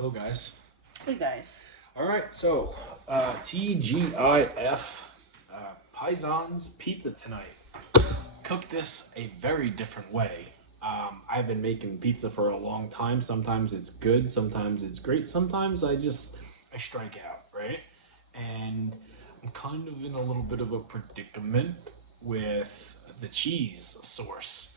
Hello, guys. Hey guys. All right, so TGIF Paisans Pizza tonight. Cook this a very different way. I've been making pizza for a long time. Sometimes it's good, sometimes it's great, sometimes I strike out, right? And I'm kind of in a little bit of a predicament with the cheese source.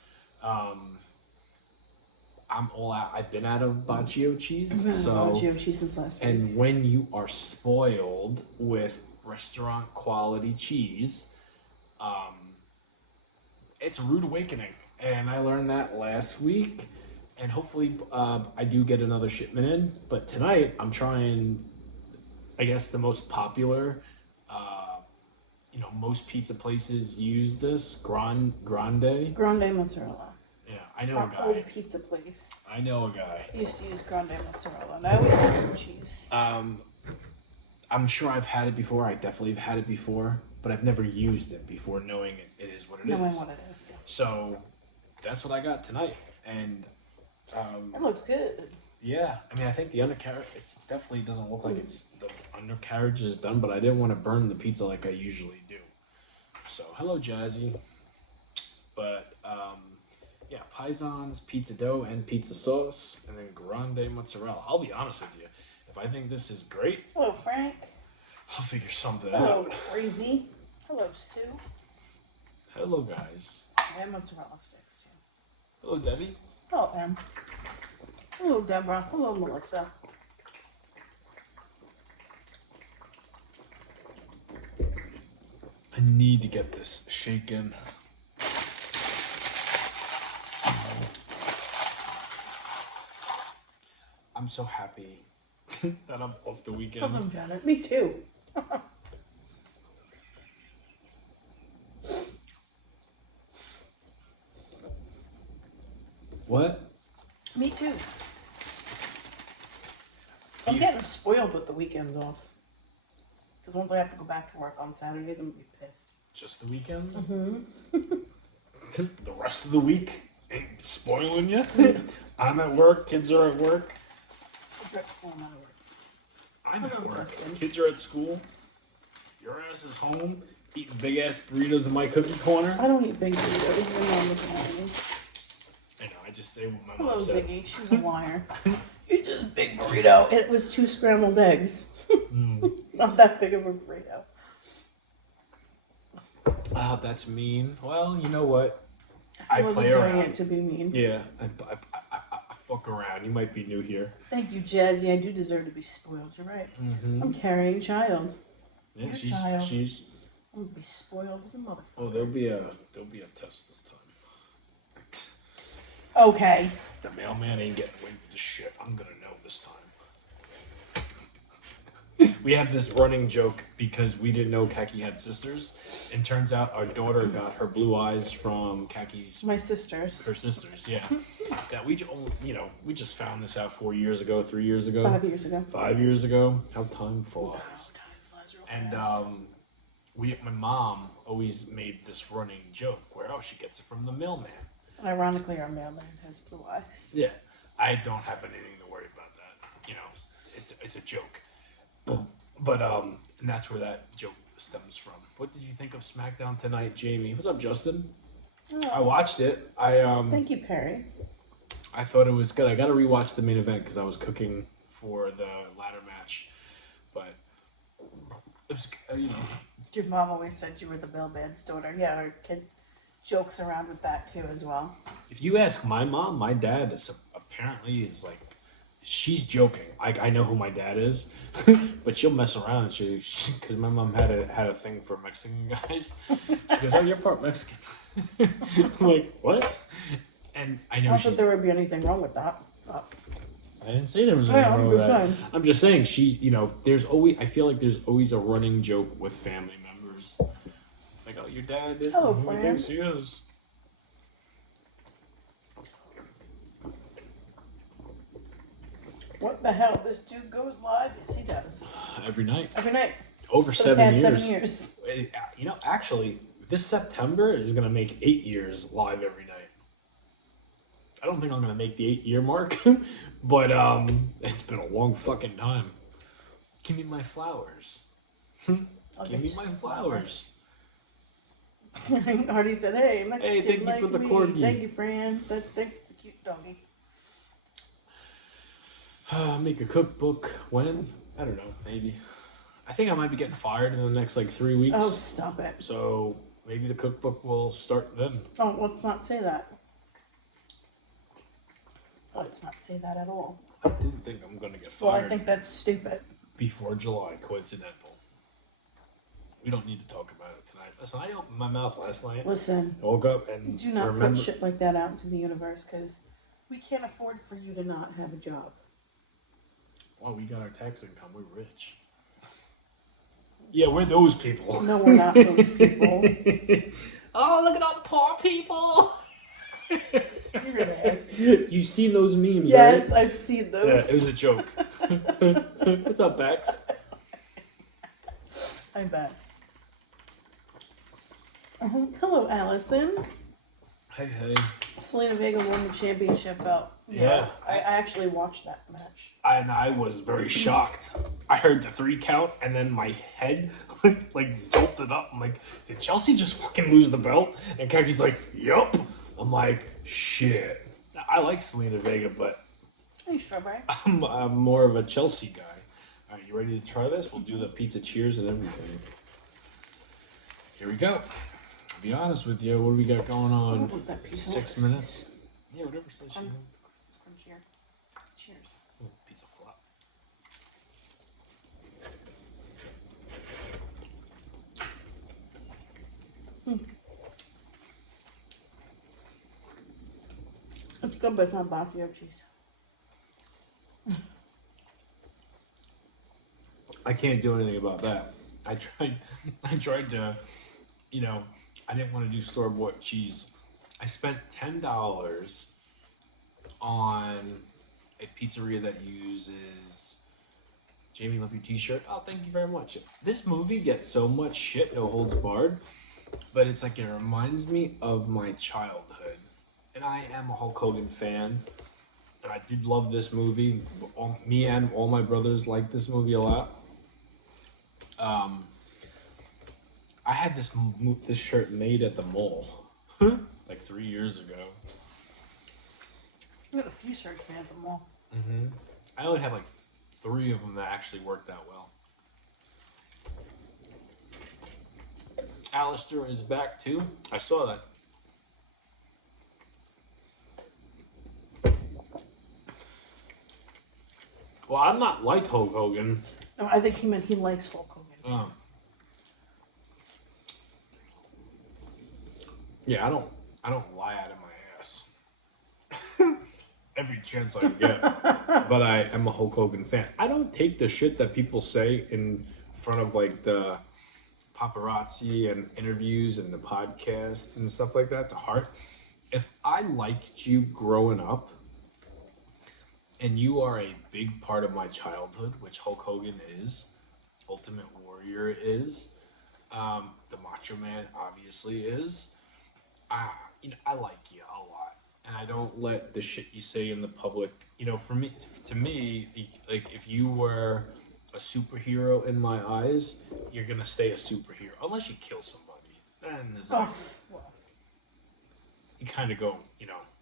I'm all out. I've been out of Bacio cheese. Bacio cheese since last week. And when you are spoiled with restaurant quality cheese, it's a rude awakening. And I learned that last week. And hopefully I do get another shipment in. But tonight I'm trying, I guess, the most popular. Most pizza places use this Grande Mozzarella. Yeah, I know Our a guy. old pizza place I know a guy. used to use Grande Mozzarella, and I always had cheese. I'm sure I've had it before. I definitely have had it before, but I've never used it before knowing it is what it Knowing is. what it is. Yeah. So that's what I got tonight. And It looks good. yeah, I mean, I think the undercarriage, it definitely doesn't look like it's the undercarriage is done, but I didn't want to burn the pizza like I usually do. So hello, Jazzy. But yeah, Paisans, pizza dough, and pizza sauce, and then Grande Mozzarella. I'll be honest with you. If I think this is great, Hello, Frank. I'll figure something Hello, out. Crazy. Hello, Sue. Hello, guys. And mozzarella sticks, too. Hello, Debbie. Hello, Em. Hello, Deborah. Hello, Melissa. I need to get this shaken. I'm so happy that I'm off the weekend. Hello, Janet. Me too. What? Me too. I'm getting spoiled with the weekends off. Because once I have to go back to work on Saturdays, I'm going to be pissed. Just the weekends? The rest of the week ain't spoiling you? I'm at work, kids are at work. Kids are at school, I'm out of work. I'm at Hello, work. Justin. Kids are at school. Your ass is home, eating big ass burritos in my cookie corner. I don't eat big burritos. Your mom looking at me. I know, I just say what my Hello, mom said. Ziggy. She's a liar. You just big burrito. It was 2 scrambled eggs. Not that big of a burrito. Ah, that's mean. Well, you know what? I I wasn't play doing around. it to be mean. Yeah, I fuck around. You might be new here. Thank you, Jazzy. I do deserve to be spoiled. You're right. I'm carrying a child. Yeah, Your she's child. she's. I'm gonna be spoiled as a motherfucker. Oh, there'll be a test this time. Okay. The mailman ain't getting away with the shit. I'm gonna know this time. We have this running joke because we didn't know Kaki had sisters, and turns out our daughter got her blue eyes from Kaki's My sisters. her sisters. Yeah, that we we just found this out 4 years ago, 3 years ago, 5 years ago. 5 years ago. How time flies. Time flies real And fast. my mom always made this running joke where she gets it from the mailman. Ironically, our mailman has blue eyes. Yeah, I don't have anything to worry about that. You know, it's a joke. But and that's where that joke stems from. What did you think of SmackDown tonight, Jamie? What's up, Justin? I watched it. Thank you, Perry. I thought it was good. I got to rewatch the main event because I was cooking for the ladder match, but it was Your mom always said you were the mailman's daughter. Yeah, her kid jokes around with that too as well. If you ask my mom, my dad is apparently is like, she's joking. I know who my dad is, but she'll mess around. Because my mom had a thing for Mexican guys. She goes, "Oh, you're part Mexican." I'm like, what? And I know Not she. that there would be anything wrong with that. But I didn't say there was anything Yeah, I'm wrong with just that. saying. I'm just saying there's always. I feel like there's always a running joke with family members. Like, oh, your dad is Hello, who he Fran. thinks he is. what the hell? This dude goes live? Yes, he does. Every night. Every night. Over For the 7 past years. 7 years. Actually, this September is going to make 8 years live every night. I don't think I'm gonna make the 8-year mark, but it's been a long fucking time. Give me my flowers. I'll Give get me you my some flowers. Artie said, "Hey, Mexican Hey, thank you like for the me. corgi." Thank you, Fran. That's a cute doggy." Make a cookbook. When? I don't know. Maybe. I think I might be getting fired in the next like 3 weeks. Oh, stop it! So maybe the cookbook will start then. Oh, let's not say that. Let's not say that at all. I do think I'm gonna get Well, fired I think that's stupid. before July. Coincidental. We don't need to talk about it tonight. Listen, I opened my mouth last night. Listen, I woke up and do not remember. put shit like that out into the universe because we can't afford for you to not have a job. Well, we got our tax income. We're rich. Yeah, we're those people. No, we're not those people. Oh, look at all the poor people. You're an ass. You seen those memes, Yes, right? I've seen Yeah, those. it was a joke. What's up, Bex? I bet. Hello, Allison. Hey, hey. Selena Vega won the championship belt. Yeah. I actually watched that match. And I was very shocked. I heard the 3 count, and then my head like jolted up. I'm like, did Chelsea just fucking lose the belt? And Kaki's like, yup. I'm like, shit. I like Selena Vega, but Hey, Strawberry. I'm more of a Chelsea guy. All right, you ready to try this? We'll do the pizza cheers and everything. Here we go. To be honest with you, what do we got going I on? don't want that pizza. 6 minutes? Yeah, whatever says you. It's crunchier. Cheers. Oh, pizza flop. It's good, but it's not Bacchio cheese. I can't do anything about that. I tried to, I didn't want to do store-bought cheese. I spent $10 on a pizzeria that uses Jamie Love Your T-shirt. Oh, thank you very much. This movie gets so much shit, no holds barred, but it's like it reminds me of my childhood. And I am a Hulk Hogan fan. And I did love this movie. Me and all my brothers liked this movie a lot. I had this shirt made at the mall like 3 years ago. I got a few shirts made at the mall. I only had like 3 of them that actually worked out well. Alistair is back too. I saw that. Well, I'm not like Hulk Hogan. No, I think he meant he likes Hulk Hogan. Yeah, I don't lie out of my ass. Every chance I get. But I am a Hulk Hogan fan. I don't take the shit that people say in front of like the paparazzi and interviews and the podcast and stuff like that to heart. If I liked you growing up and you are a big part of my childhood, which Hulk Hogan is, Ultimate Warrior is, the Macho Man obviously is, I like you a lot, and I don't let the shit you say in the public. For me, like if you were a superhero in my eyes, you're gonna stay a superhero unless you kill somebody. Then there's you kind of go,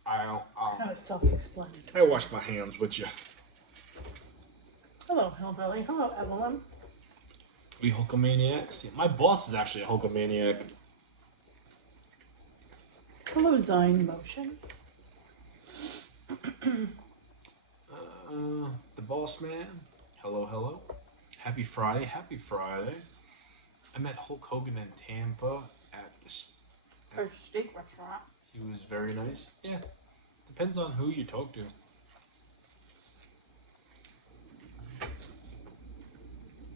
I'll Kind of self-explanatory. I wash my hands with you. Hello, Hillbilly. Hello, Evelyn. We Hulkamaniacs. My boss is actually a Hulkamaniac. Hello, Zion Motion. The boss man. Hello, hello. Happy Friday. Happy Friday. I met Hulk Hogan in Tampa at this. Her steak restaurant. He was very nice. Yeah. Depends on who you talk to.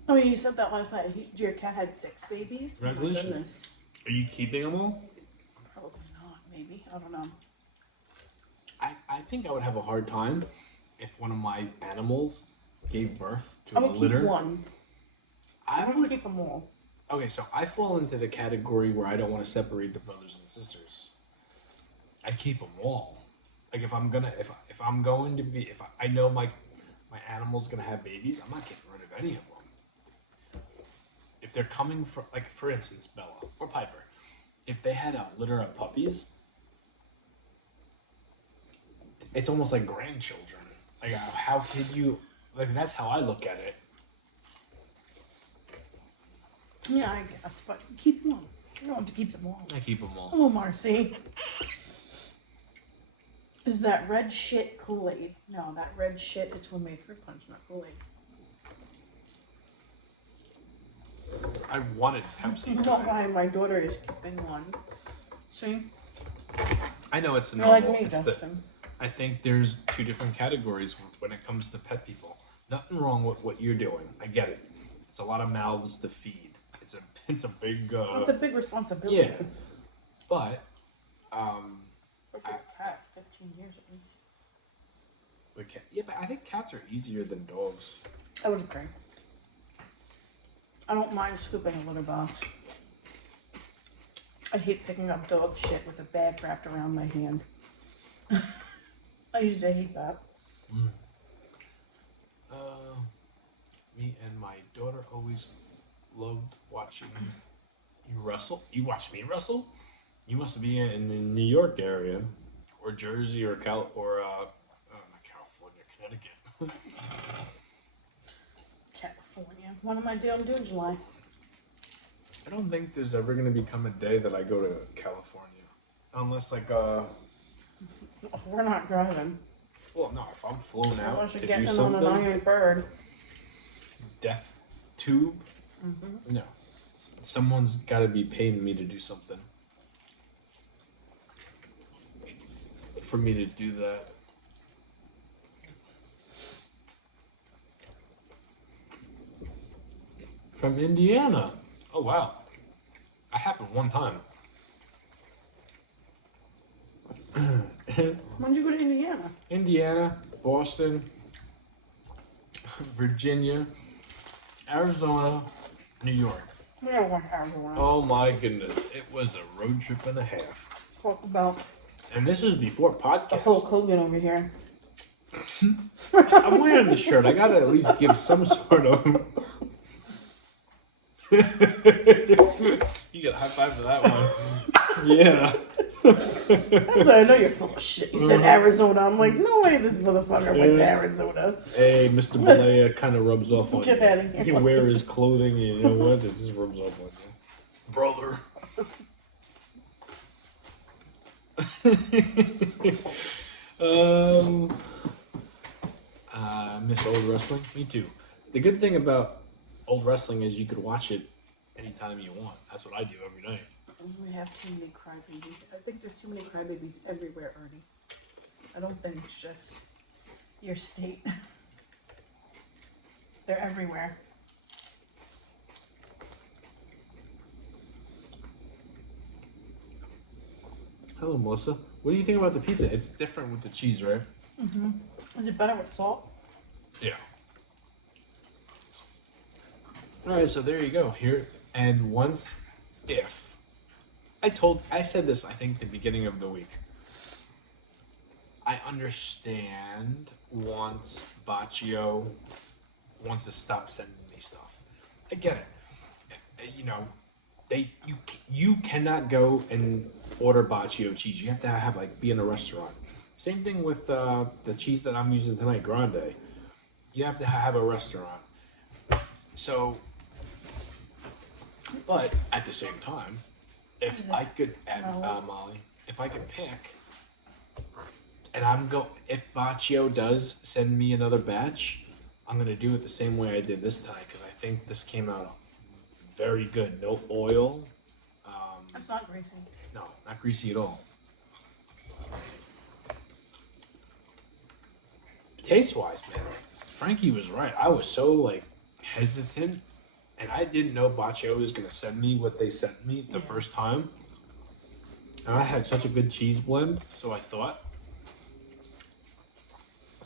Oh, you said that last night. Your cat had 6 babies? Congratulations. Oh, my goodness. Are you keeping them all? Probably not, maybe. I don't know. I think I would have a hard time if one of my animals gave birth to I a would litter. keep one. I I wouldn't would. keep them all. Okay, so I fall into the category where I don't want to separate the brothers and sisters. I keep them all. Like if I'm going to be, I know my animal's gonna have babies, I'm not getting rid of any of them. If they're coming from, like for instance, Bella or Piper, if they had a litter of puppies, it's almost like grandchildren. Like how could you? Like that's how I look at it. Yeah, I guess, but keep them all. You don't have to keep them all. I keep them all. Hello, Marcy. Is that red shit Kool-Aid? No, that red shit is homemade fruit punch, not Kool-Aid. I wanted Pepsi. Not why my daughter is keeping one. See? I know it's You're normal. like me, It's Justin. I think there's two different categories when it comes to pet people. Nothing wrong with what you're doing. I get it. It's a lot of mouths to feed. It's a big It's a big responsibility. yeah. But Cat, 15 years at least. but I think cats are easier than dogs. I would agree. I don't mind scooping a litter box. I hate picking up dog shit with a bag wrapped around my hand. I used to hate that. Me and my daughter always loved watching you wrestle. You watch me wrestle? You must be in the New York area, or Jersey, or not California, Connecticut. California. When am I doing July? I don't think there's ever gonna become a day that I go to California, unless We're not driving. well, no, if I'm flown out Unless to you're do getting on an something, iron bird. death tube. No, someone's got to be paying me to do something for me to do that. From Indiana. Oh wow, that happened one time. When'd you go to Indiana? Indiana, Boston, Virginia, Arizona, New York. We don't want Arizona. Oh my goodness, it was a road trip and a half. Talk about And this was before the podcast. Hulk Hogan over here. I'm wearing the shirt. I gotta at least give some sort of. You get a high five for that one. Yeah. I know you're full of shit. You said Arizona. I'm like, no way this motherfucker went to Arizona. Hey, Mr. Balea kind of rubs off on Get you. out of here. You wear his clothing, and you know what? It just rubs off on you. Brother. Miss old wrestling? Me too. The good thing about old wrestling is you could watch it anytime you want. That's what I do every night. We have too many crybabies. I think there's too many crybabies everywhere, Ernie. I don't think it's just your state. They're everywhere. Hello, Melissa. What do you think about the pizza? It's different with the cheese, right? Is it better with salt? Yeah. All right, so there you go. Here and if I said this, I think the beginning of the week. I understand once Baccio wants to stop sending me stuff. I get it. You know, you cannot go and order Baccio cheese. You have to have be in a restaurant. Same thing with the cheese that I'm using tonight, Grande. You have to have a restaurant. So, but at the same time, if I could Molly, if I could pick, and if Baccio does send me another batch, I'm gonna do it the same way I did this time because I think this came out very good. No oil. It's not greasy. No, not greasy at all. Taste wise, man, Frankie was right. I was so hesitant, and I didn't know Baccio was gonna send me what they sent me the first time. And I had such a good cheese blend, so I thought.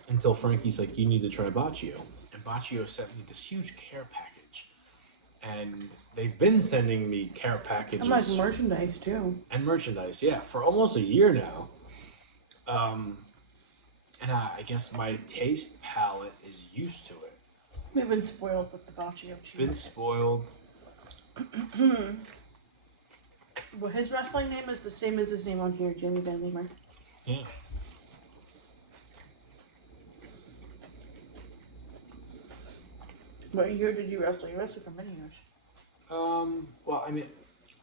Until Frankie's like, you need to try Baccio. And Baccio sent me this huge care package. And they've been sending me care packages. And merchandise too. And merchandise, yeah, for almost a year now. And I guess my taste palette is used to it. We've been spoiled with the Baccio cheese. Been spoiled. Well, his wrestling name is the same as his name on here, Jamie Van Leemer. Yeah. What year did you wrestle? You wrestled for many years. Well, I mean,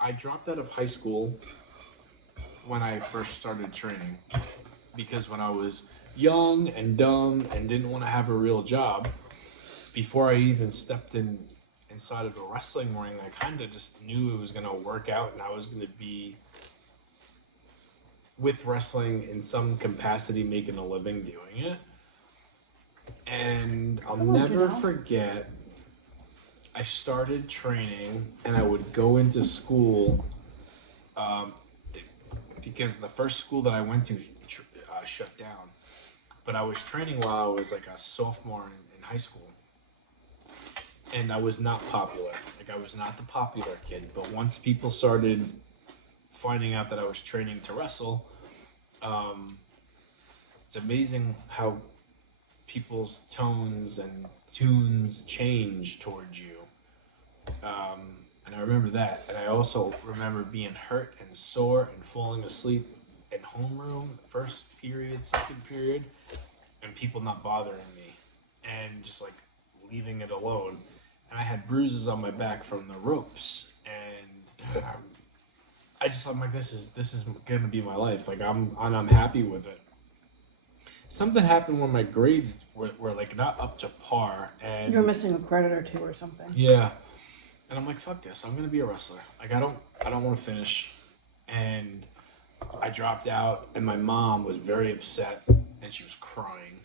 I dropped out of high school when I first started training because when I was young and dumb and didn't want to have a real job, before I even stepped inside of a wrestling ring, I kind of just knew it was going to work out and I was going to be with wrestling in some capacity, making a living doing it. And I'll never forget, I started training and I would go into school because the first school that I went to shut down. But I was training while I was like a sophomore in high school. And I was not popular. Like, I was not the popular kid. But once people started finding out that I was training to wrestle, it's amazing how people's tones and tunes change towards you. And I remember that. And I also remember being hurt and sore and falling asleep in homeroom, first period, second period, and people not bothering me and just like leaving it alone. And I had bruises on my back from the ropes, and I'm like, this is gonna be my life. Like I'm happy with it. Something happened when my grades were like not up to par, and You're missing a credit or two or something. yeah. And I'm like, fuck this. I'm gonna be a wrestler. Like I don't want to finish, and I dropped out, and my mom was very upset, and she was crying.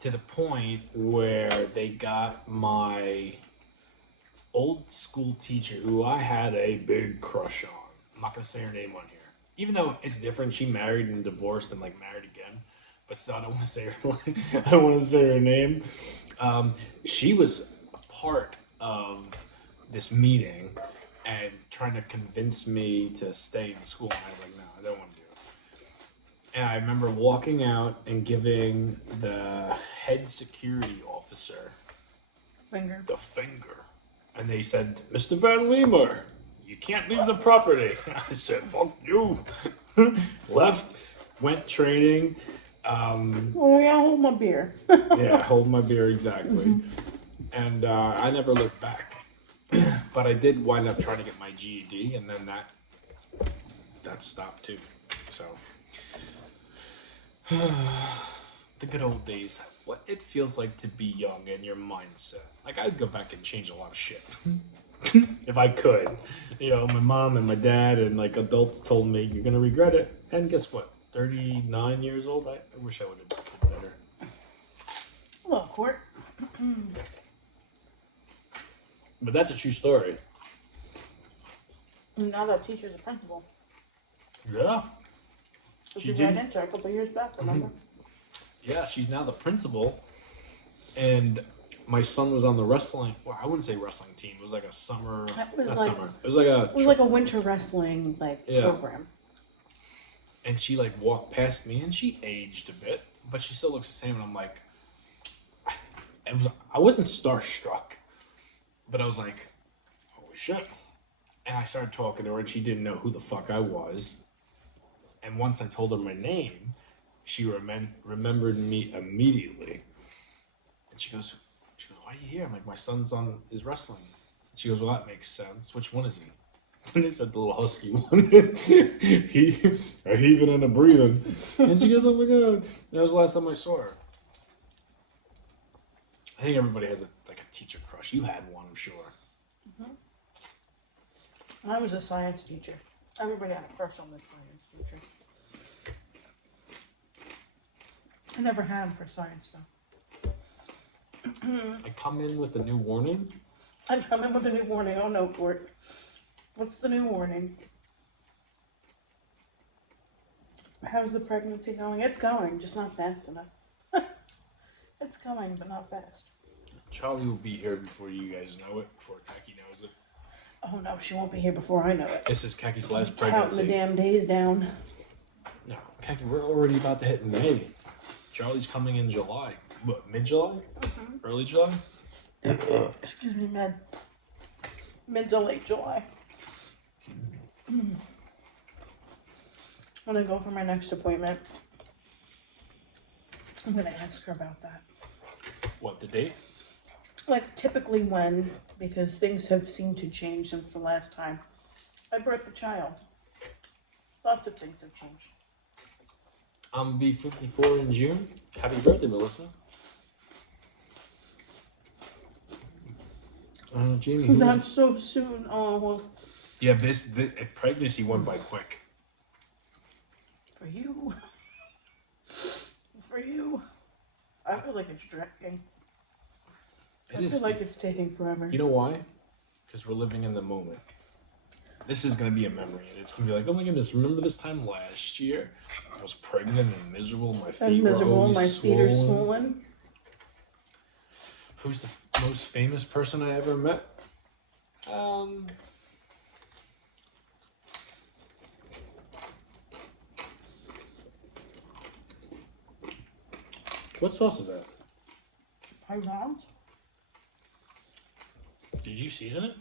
To the point where they got my old school teacher, who I had a big crush on. I'm not gonna say her name on here, even though it's different. She married and divorced and like married again, but still, I don't want to say her. I don't want to say her name. She was a part of this meeting and trying to convince me to stay in school. And I was like, no, I don't want to do it. And I remember walking out and giving the head security officer Finger. the finger. And they said, Mr. Van Leemer, you can't leave the property. I said, fuck you. Left, went training. Oh yeah, hold my beer. Yeah, hold my beer, exactly. And I never looked back. But I did wind up trying to get my GED, and then that stopped too. So the good old days. What it feels like to be young and your mindset. Like, I'd go back and change a lot of shit. If I could. You know, my mom and my dad and, like, adults told me, you're going to regret it. And guess what? 39 years old? I wish I would have done better. Hello, Court. But that's a true story. And now that teacher's a principal. Yeah. Which you got into a couple years back, remember? Yeah, she's now the principal, and my son was on the wrestling. Well, I wouldn't say wrestling team. It was like a summer. It was not like summer. It was like a. it was like a winter wrestling Yeah. program. And she like walked past me, and she aged a bit, but she still looks the same. And I'm like, I wasn't starstruck, but I was like, holy shit. And I started talking to her, and she didn't know who the fuck I was. And once I told her my name, she remembered me immediately. And she goes, why are you here? I'm like, my son's is wrestling. And she goes, well, that makes sense. Which one is he? And I said, the little husky one. A heaving and a breathing. And she goes, oh my God. That was the last time I saw her. I think everybody has a teacher crush. You had one, I'm sure. I was a science teacher. Everybody had a crush on this science teacher. I never had him for science, though. I come in with a new warning. I'd come in with a new warning. Oh no, Court. What's the new warning? How's the pregnancy going? It's going, just not fast enough. It's going, but not fast. Charlie will be here before you guys know it, before Kaki knows it. Oh no, she won't be here before I know it. This is Kaki's last Counting the pregnancy. damn days down. No, Kaki, we're already about to hit May. Charlie's coming in July. What, mid-July? Early July? Excuse me, mid to late July. When I go for my next appointment, I'm gonna ask her about that. What, the date? Like typically when, because things have seemed to change since the last time I birthed a child. Lots of things have changed. I'm be 54 in June. Happy birthday, Melissa. Jamie. who That's was- so soon. Oh, well, Yeah, this pregnancy went by quick. for you. For you. I feel like it's dragging. I feel like it's taking forever. You know why? Because we're living in the moment. This is gonna be a memory, and it's gonna be like, oh my goodness, remember this time last year? I was pregnant and miserable. My feet I'm miserable. were always My feet are swollen. swollen. Who's the most famous person I ever met? What sauce is that? Pythons? Did you season it?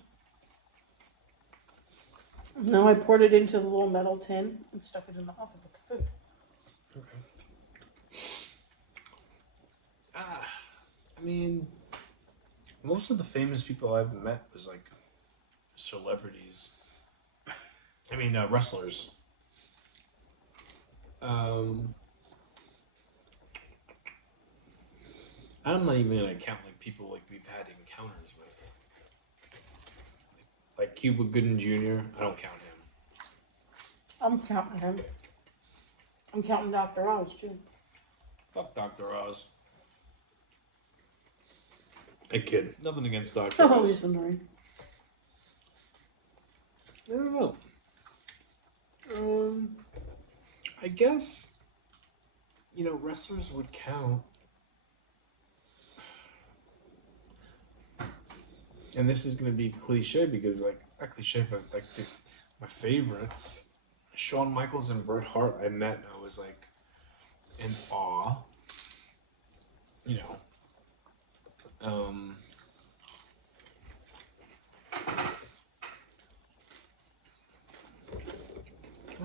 No, I poured it into the little metal tin and stuck it in the oven with the food. Okay. I mean, most of the famous people I've met was like celebrities. I mean, wrestlers. I'm not even gonna count like people like we've had encounters with. Like Cuba Gooding Jr. I don't count him. I'm counting him. I'm counting Dr. Oz too. Fuck Dr. Oz. Hey kid, nothing against Dr. Oh, Oz. he's annoying. I don't know. I guess, you know, wrestlers would count. And this is going to be cliche because, like, not cliche, but like my favorites, Shawn Michaels and Bret Hart, I met, I was like in awe. You know.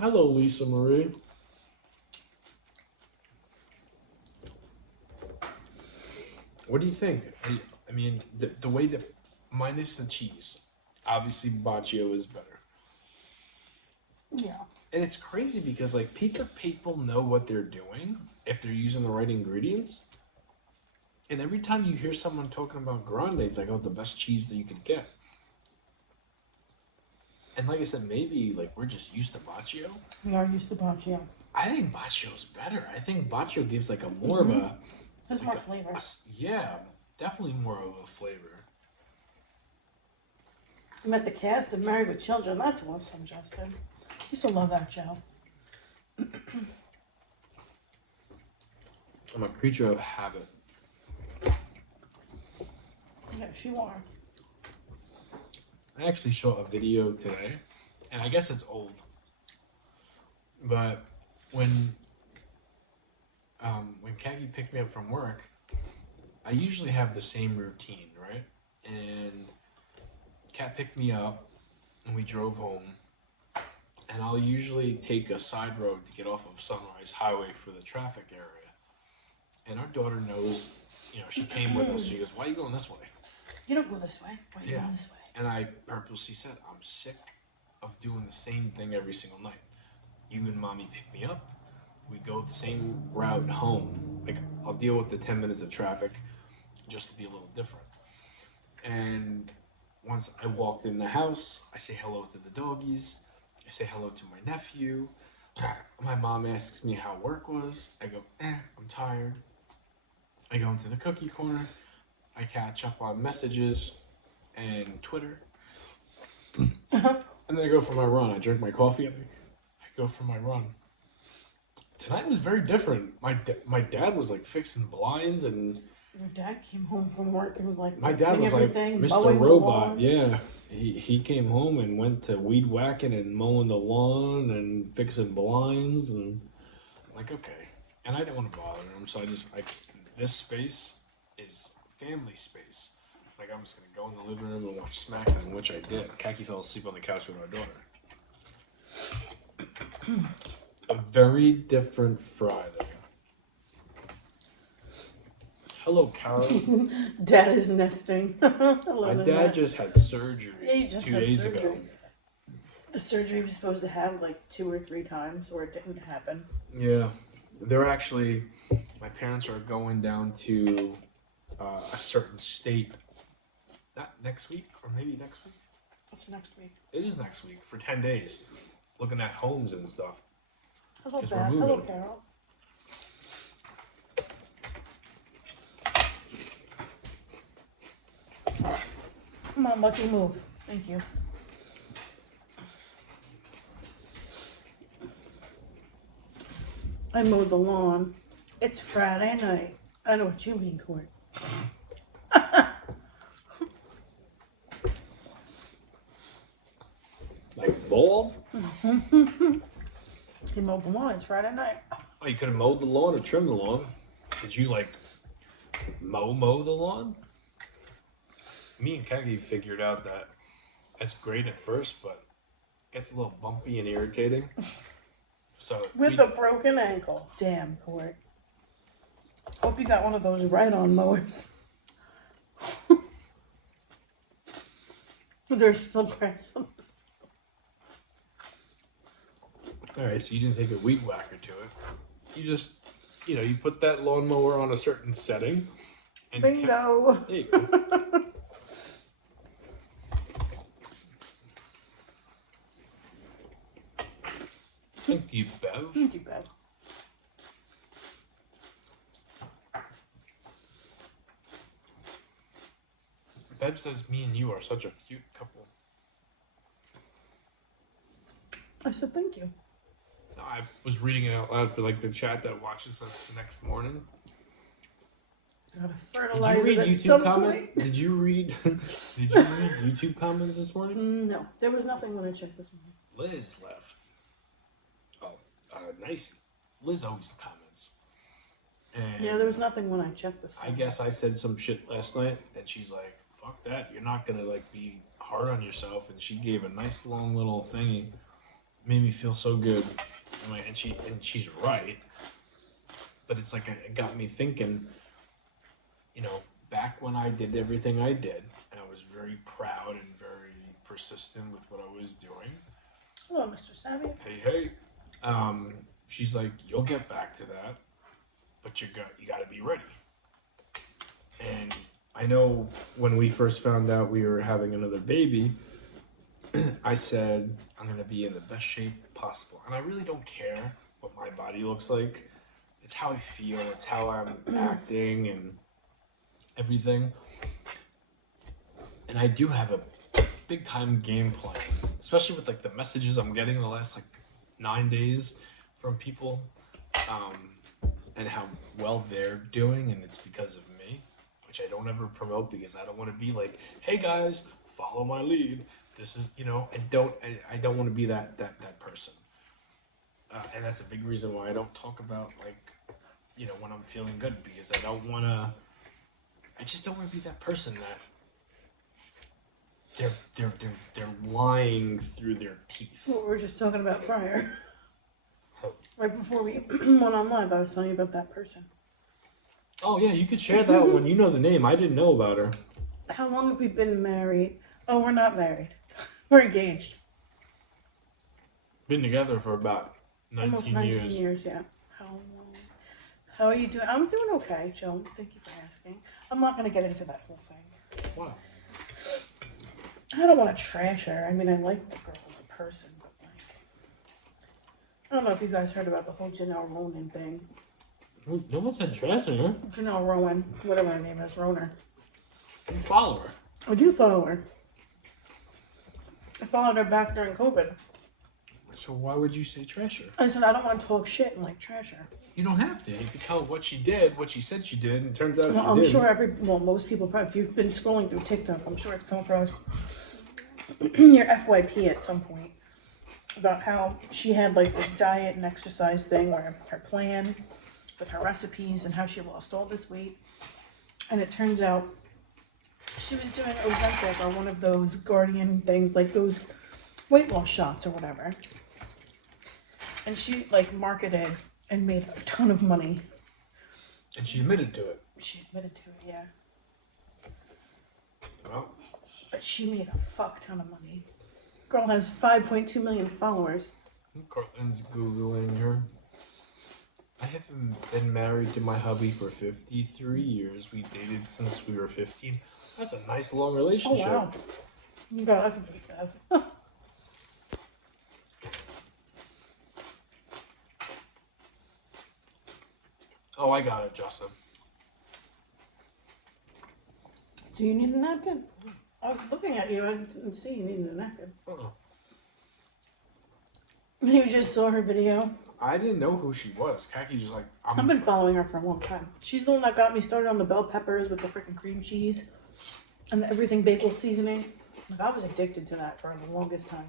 Hello, Lisa Marie. What do you think? I mean, the way that, minus the cheese, obviously Baccio is better. Yeah. And it's crazy because, like, pizza people know what they're doing if they're using the right ingredients. And every time you hear someone talking about grande, it's like, oh, the best cheese that you could get. And like I said, maybe, like, we're just used to Baccio. We are used to Baccio. I think Baccio's better. I think Baccio gives, like, a more of a... Has like more a- flavor. yeah, definitely more of a flavor. I met the cast of Married with Children. That's awesome, Justin. Used to love that show. I'm a creature of habit. Yes, you are. I actually saw a video today, and I guess it's old, but when Kagi picked me up from work, I usually have the same routine, right? And Kat picked me up, and we drove home, and I'll usually take a side road to get off of Sunrise Highway for the traffic area. And our daughter knows, you know, she came with us. She goes, "Why are you going this way?" You don't go this way. Why are you Yeah. going this way? And I purposely said, I'm sick of doing the same thing every single night. You and mommy pick me up. We go the same route home. Like, I'll deal with the 10 minutes of traffic just to be a little different. And once I walked in the house, I say hello to the doggies. I say hello to my nephew. My mom asks me how work was. I go, I'm tired. I go into the cookie corner. I catch up on messages and Twitter. And then I go for my run. I drink my coffee and I go for my run. Tonight was very different. My dad was like fixing blinds, and Your dad came home from work and was like, my dad fixing was like everything, Mr. mowing the Robot. lawn. Yeah. He came home and went to weed whacking and mowing the lawn and fixing blinds, and I'm like, okay. and I didn't want to bother him, so I just this space is family space. Like I'm just gonna go in the living room and watch SmackDown, which I did. Kaki fell asleep on the couch with our daughter. A very different Friday. Hello, Carol. Dad is nesting. My dad just had surgery He just 2 had days surgery. ago. The surgery was supposed to have like 2 or 3 times, or it didn't happen. Yeah, they're actually. My parents are going down to a certain state. Not next week, or maybe next week. What's next week? It is next week for 10 days, looking at homes and stuff. Hello, 'Cause we're Dad. Hello, moving. Carol. Come on, Lucky, move. Thank you. I mowed the lawn. It's Friday night. I know what you mean, Court. Like bald? He mowed the lawn. It's Friday night. Oh, you could have mowed the lawn or trimmed the lawn. Did you like mow the lawn? Me and Kagi figured out that that's great at first, but it gets a little bumpy and irritating. So With a broken ankle. Damn, Court. Hope you got one of those ride-on mowers. There's still grass on. all right, so you didn't take a weed whacker to it. You just, you put that lawnmower on a certain setting. And Bingo. There you go. Thank you, Bev. Thank you, Bev. Bev says me and you are such a cute couple. I said thank you. I was reading it out loud for like the chat that watches us the next morning. Gotta Did fertilize you it read at some YouTube comment? point. Did you read YouTube comments this morning? No, there was nothing when I checked this morning. Liz left. Oh, nice. Liz always comments. And Yeah, there was nothing when I checked this I morning. guess I said some shit last night, and she's like, "Fuck that! You're not gonna like be hard on yourself." And she gave a nice long little thingy, made me feel so good. And she's right, but it's like it got me thinking. Back when I did everything I did, and I was very proud and very persistent with what I was doing. Hello, Mr. Savvy. Hey. She's like, "You'll get back to that, but you got to be ready." And I know when we first found out we were having another baby, I said, "I'm going to be in the best shape possible." And I really don't care what my body looks like. It's how I feel. It's how I'm acting and everything. And I do have a big time game plan, especially with like the messages I'm getting the last like 9 days from people, and how well they're doing, and it's because of me, which I don't ever promote because I don't want to be like, "Hey guys, follow my lead." This is, I don't want to be that person, and that's a big reason why I don't talk about like, when I'm feeling good, because I just don't want to be that person that they're lying through their teeth. What we were just talking about prior. Right before we went on live, I was telling you about that person. Oh yeah, you could share that one. You know the name. I didn't know about her. How long have we been married? Oh, we're not married. We're engaged. Been together for about 19 Almost 19 years. years, yeah. How are you doing? I'm doing okay, Joe. Thank you for asking. I'm not going to get into that whole thing. Wow. I don't want to trash her. I mean, I like the girl as a person, but like, I don't know if you guys heard about the whole Janelle Ronan thing. No one said trashing her. Janelle Rowan, whatever her name is, Roner. You follow her. I do follow her. I followed her back during COVID. So why would you say trash her? I said I don't want to talk shit and like trash her. You don't have to. You can tell what she did, what she said she did, and it turns out Well, she I'm did. sure most people probably, if you've been scrolling through TikTok, I'm sure it's come across your FYP at some point about how she had like this diet and exercise thing where her plan with her recipes and how she lost all this weight. And it turns out she was doing Ozempic or one of those Guardian things, like those weight loss shots or whatever. And she like marketed and made a ton of money. And she admitted to it. She admitted to it, yeah. Well, But she made a fuck ton of money. Girl has 5.2 million followers. Cortland's Googling her. I haven't been married to my hubby for 53 years. We dated since we were 15. That's a nice long Oh relationship. wow. You got that's pretty good. Oh, I got it, Justin. Do you need a napkin? I was looking at you, I didn't see you needed a napkin. Uh-uh. You just saw her video. I didn't know who she was. Khaki just like, I've been following her for a long time. She's the one that got me started on the bell peppers with the freaking cream cheese and the everything bagel seasoning. Like, I was addicted to that for the longest time.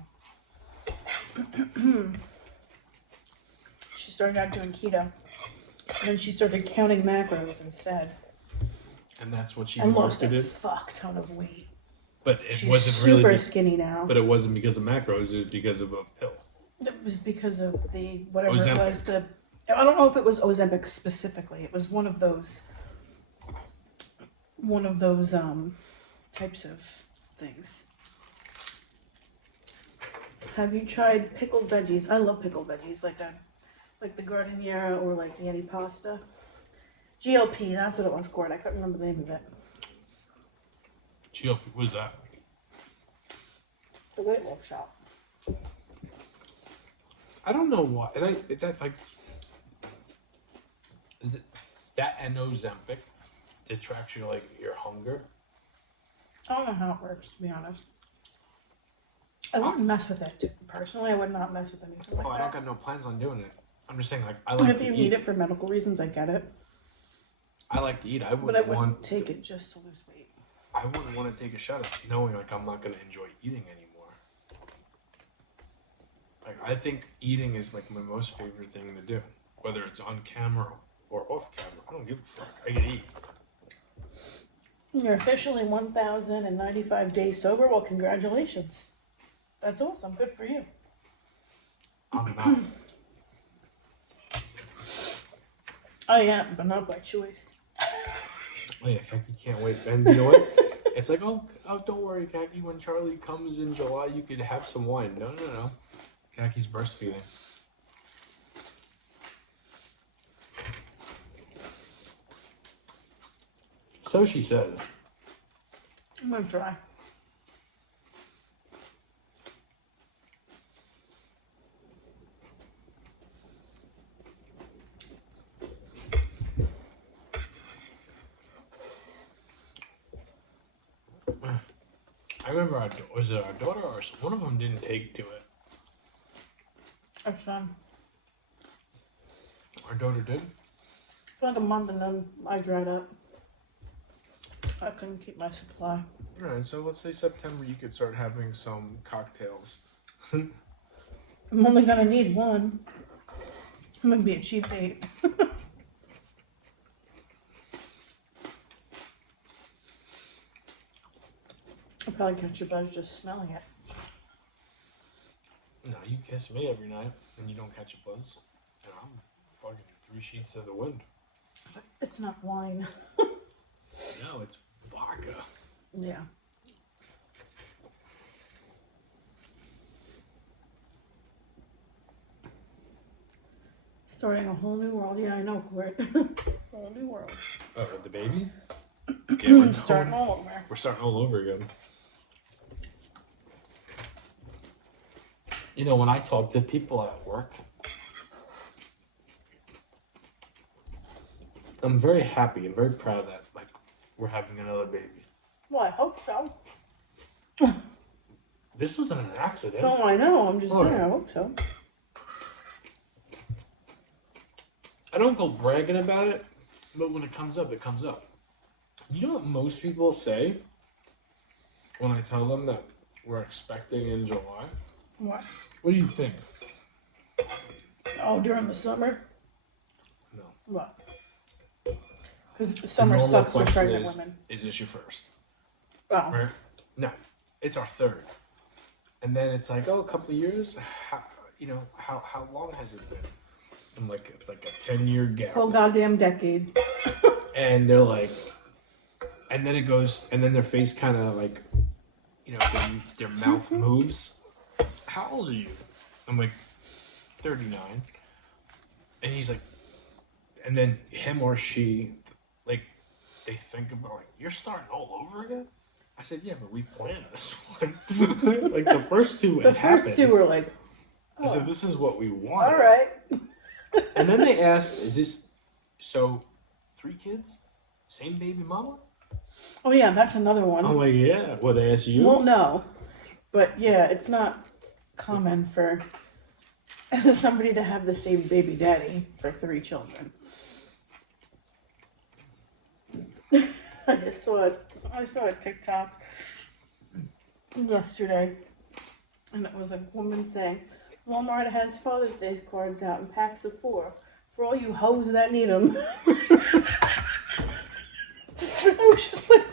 She started out doing keto. And then she started counting macros instead. And that's what she And lost a marketed. fuck ton of weight. But it She's wasn't super really. skinny now. But it wasn't because of macros. It was because of a pill. It was because of the whatever Ozempic. it was. I don't know if it was Ozempic specifically. It was one of those types of things. Have you tried pickled veggies? I love pickled veggies like the Gardeniera or like the antipasta. GLP, that's what it was called. I couldn't remember the name of it. GLP, what is that? The Weight Loss shop. I don't know why. And that's like that and Ozempic detracts you like your hunger. I don't know how it works, to be honest. I wouldn't mess with it. Personally, I would not mess with anything like Oh, I that. don't got no plans on doing it. I'm just saying, like, I And like if to you eat. need it for medical reasons, I get it. I like to eat. I But I wouldn't wouldn't want. take it just to lose weight. I wouldn't want to take a shot at knowing like I'm not going to enjoy eating anymore. Like I think eating is like my most favorite thing to do, whether it's on camera or off camera. I don't give a fuck. I can eat. You're officially 1,095 days sober. Well, congratulations. That's awesome. Good for you. I'm not. I am, but not by choice. Oh yeah, Khaki can't wait. And you know what? It's like, oh, don't worry, Khaki. When Charlie comes in July, you could have some wine. No. Khaki's breastfeeding. So she says. I'm gonna try. I remember, was it our daughter or one of them didn't take to it? Our son. Our daughter did? For like a month and then I dried up. I couldn't keep my supply. Alright, so let's say September you could start having some cocktails. I'm only gonna need one. I'm gonna be a cheap date. I'll probably catch a buzz just smelling it. No, you kiss me every night and you don't catch a buzz. And I'm fucking 3 sheets of the wind. It's not wine. No, it's vodka. Yeah. Starting a whole new world. Yeah, I know, Court. Whole new world. Oh, with the baby? Yeah, we're Starting all over. We're starting all over again. You know, when I talk to people at work, I'm very happy and very proud that like we're having another baby. Well, I hope so. This wasn't an accident. Oh, I know. I'm just Oh, saying. yeah. I hope so. I don't go bragging about it, but when it comes up, it comes up. You know what most people say when I tell them that we're expecting in July? What? What do you think? Oh, during the summer? No. What? Because The summer normal sucks for question pregnant women. is this your first? Oh. Right? No, it's our third. And then it's like, oh, a couple of years. How long has it been? I'm like, it's like a 10-year gap. Whole goddamn decade. And they're like, and then it goes, and then their face kind of like, their mouth moves. How old are you? I'm like, 39. And he's like, and then him or she, like, they think about, like, you're starting all over again? I said, yeah, but we planned this one. Like, the first two, The it happened. first two were like, I said, this is what we wanted. all right. And then they asked, is this, so, 3 kids? Same baby mama? Oh, yeah, that's another one. I'm like, yeah. Well, they asked you? Well, no. But, yeah, it's not common for somebody to have the same baby daddy for 3 children. I saw a TikTok yesterday, and it was a woman saying, Walmart has Father's Day cards out in packs of 4 for all you hoes that need them. I was just like,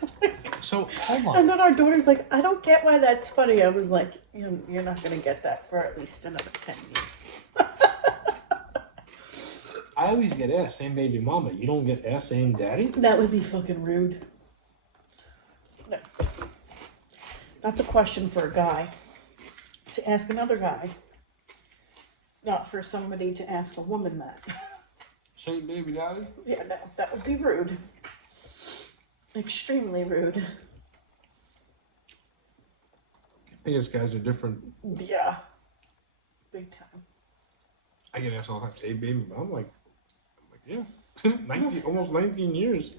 So, hold on. and then our daughter's like, I don't get why that's funny. I was like, you're not going to get that for at least another 10 years. I always get asked, same baby mama. You don't get asked, same daddy? That would be fucking rude. No. That's a question for a guy to ask another guy, not for somebody to ask a woman that. Same baby daddy? Yeah, no, that would be rude. Extremely rude. I guess guys are different. Yeah. Big time. I get asked all the time, same baby mama? I'm like yeah. 19, almost 19 years.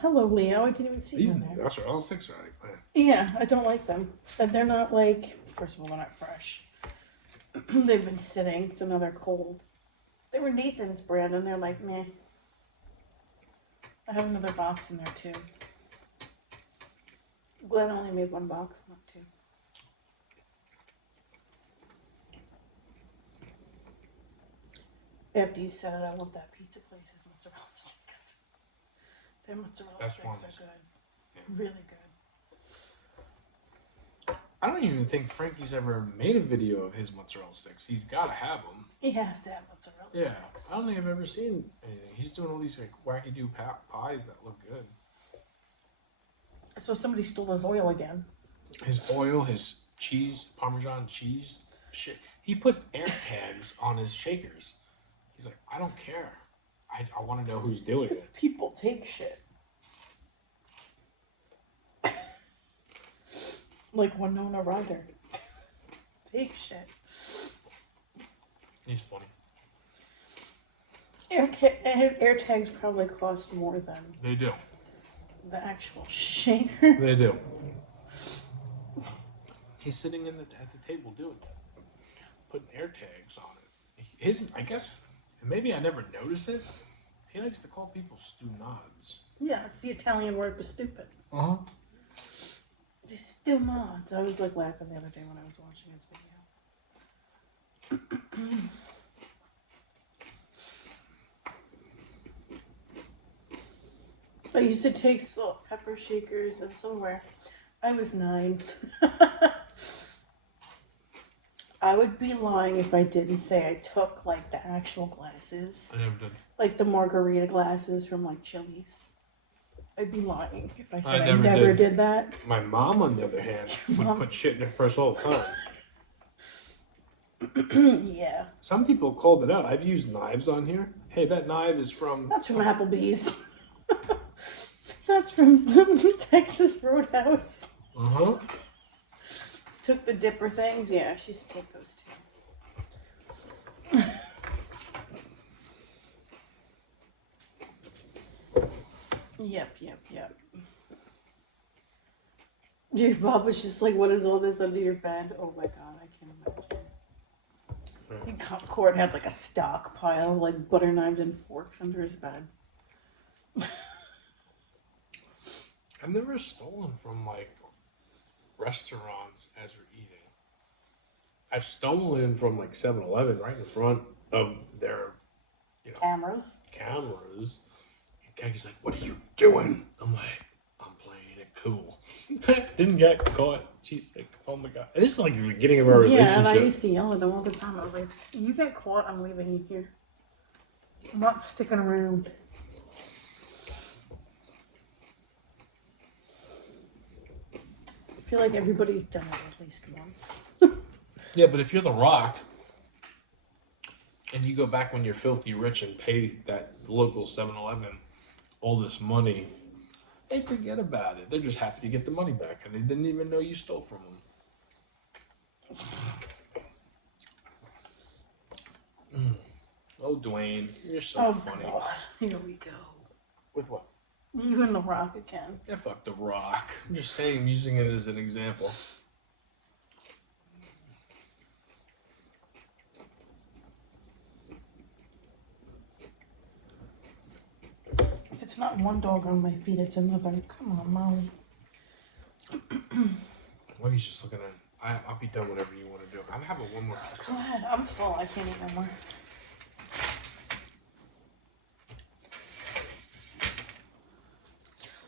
Hello, Leo. I didn't even see These you there. mozzarella sticks are like, man. Yeah, I don't like them. And they're not like, first of all, they're not fresh. They've been sitting, so now they're cold. They were Nathan's brand, and they're like, meh. I have another box in there, too. Glenn only made 1 box, not 2. After you said it, I want that pizza place's mozzarella sticks. Their mozzarella Best sticks ones. are good. Really good. I don't even think Frankie's ever made a video of his mozzarella sticks. He's got to have them. He has to have mozzarella Yeah. sticks. I don't think I've ever seen anything. He's doing all these like wacky-do pies that look good. So somebody stole his oil again. His oil, his cheese, Parmesan cheese, shit. He put air tags on his shakers. He's like, I don't care. I want to know who's doing Because it. people take shit. Like Winona Ryder. Take shit. He's funny. Air tags probably cost more than They do. the actual shaker. They do. He's sitting at the table doing that, putting air tags on it. I guess, and maybe I never noticed it. He likes to call people stu-nods. Yeah, it's the Italian word for stupid. Uh-huh. They still nods. I was like laughing the other day when I was watching his video. I used to take salt, pepper shakers, and somewhere I was 9. I would be lying if I didn't say I took like the actual glasses, I never did. like the margarita glasses from like Chili's. I'd be lying if I said I never never did. did that. My mom, on the other hand, would Mom. put shit in her purse all the time. Yeah, Some people called it out. I've used knives on here. Hey, that knife is from... that's from Applebee's. That's from Texas Roadhouse. Uh-huh. Took the dipper things. Yeah, she used to take those too. Yep. Dude, Bob was just like, what is all this under your bed? Oh my god, I can't imagine. And Court had like a stockpile of like butter knives and forks under his bed. I've never stolen from, like, restaurants as we're eating. I've stolen from like 7-Eleven right in front of their, Cameras. cameras. And Kaki's like, "What are you doing?" I'm like, "I'm playing it cool." Didn't get caught. She's like, "Oh my god!" And this is like the beginning of our Yeah, and I relationship. used to yell at them all the time. I was like, "You get caught, I'm leaving you here. I'm not sticking around." I feel like everybody's done it at least once. Yeah, but if you're The Rock and you go back when you're filthy rich and pay that local 7-Eleven all this money, they forget about it. They're just happy to get the money back, and they didn't even know you stole from them. Oh, Dwayne, you're so funny. God. Here we go. With what? You and The Rock again. Yeah, fuck The Rock. I'm just saying, I'm using it as an example. If it's not one dog on my feet, it's another. Come on, Molly. What he's just looking at. I'll be done whatever you want to do. I'm having one more piece. Go ahead. I'm full. I can't eat no more.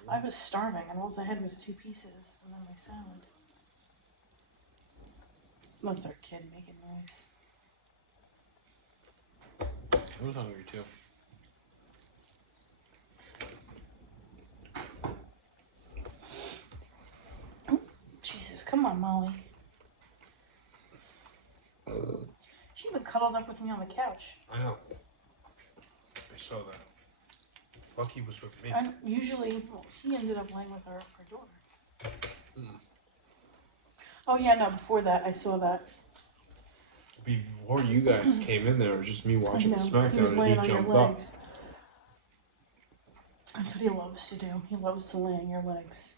I was starving, and all I had was 2 pieces, and then my salad. That's our kid making noise. I was hungry too. Jesus, come on, Molly. She even cuddled up with me on the couch. I know. I saw that. Lucky was with me. And usually, well, he ended up laying with her daughter. Oh yeah, no. Before that, I saw that. Before you guys came in there, it was just me watching I know. SmackDown He was laying and on he your jumped up. legs. That's what he loves to do. He loves to lay on your legs.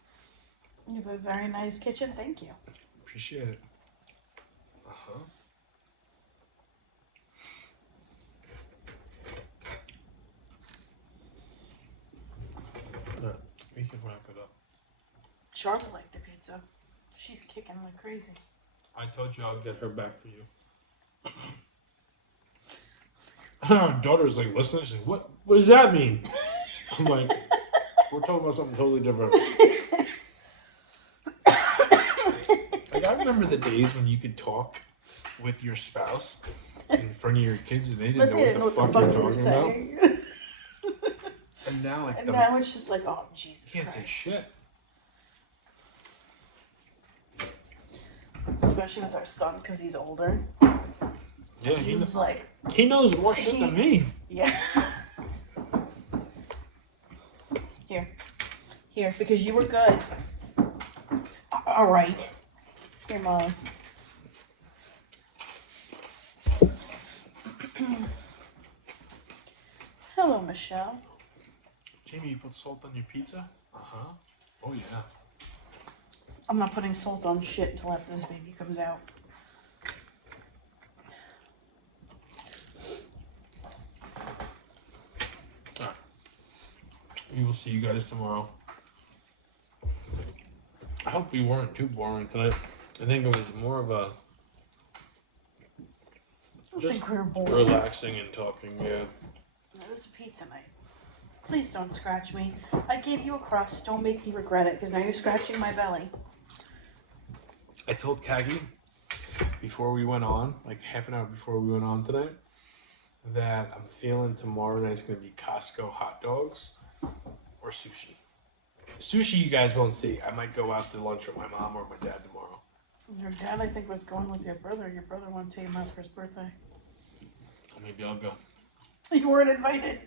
You have a very nice kitchen. Thank you. Appreciate it. Uh-huh. We can wrap it up. Charlotte liked the pizza. She's kicking like crazy. I told you I'll get her back for you. Our daughter's like listening. She's like, what does that mean? I'm like, we're talking about something totally different. Like, I remember the days when you could talk with your spouse in front of your kids and they didn't know what the fuck you're talking about. And now, like, And now it's just like, oh, Jesus you can't Christ. say shit. Especially with our son, because he's older. Yeah, He's like, he knows more shit than me. yeah. Here, because you were good. All right. Here, Molly. Hello, Michelle. Jamie, you put salt on your pizza? Uh-huh. Oh, yeah. I'm not putting salt on shit until after this baby comes out. All right. We will see you guys tomorrow. I hope we weren't too boring tonight. I think it was more of a I just think we're bored. relaxing and talking, yeah. It was a pizza night. Please don't scratch me. I gave you a crust. Don't make me regret it, because now you're scratching my belly. I told Kagi before we went on, like half an hour before we went on tonight, that I'm feeling tomorrow night's going to be Costco hot dogs or sushi. Sushi you guys won't see. I might go out to lunch with my mom or my dad tomorrow. Your dad, I think, was going with your brother. Your brother wanted to take him out for his birthday. Or maybe I'll go. You weren't invited.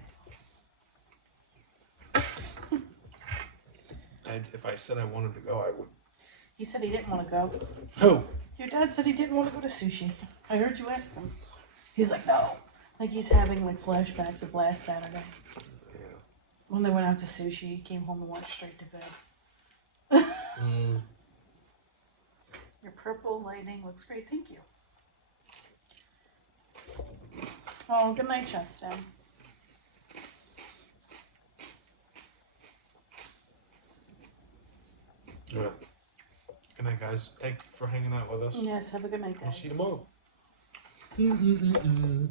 If I said I wanted to go, I would. He said he didn't want to go. Who? Your dad said he didn't want to go to sushi. I heard you ask him. He's like, no. Like he's having like flashbacks of last Saturday. Yeah. When they went out to sushi, he came home and went straight to bed. Your purple lighting looks great. Thank you. Oh, good night, Cheston. Yeah. Good night. night, guys. Thanks for hanging out with us. Yes, have a good night, guys. We'll see you tomorrow. Mm-mm-mm-mm.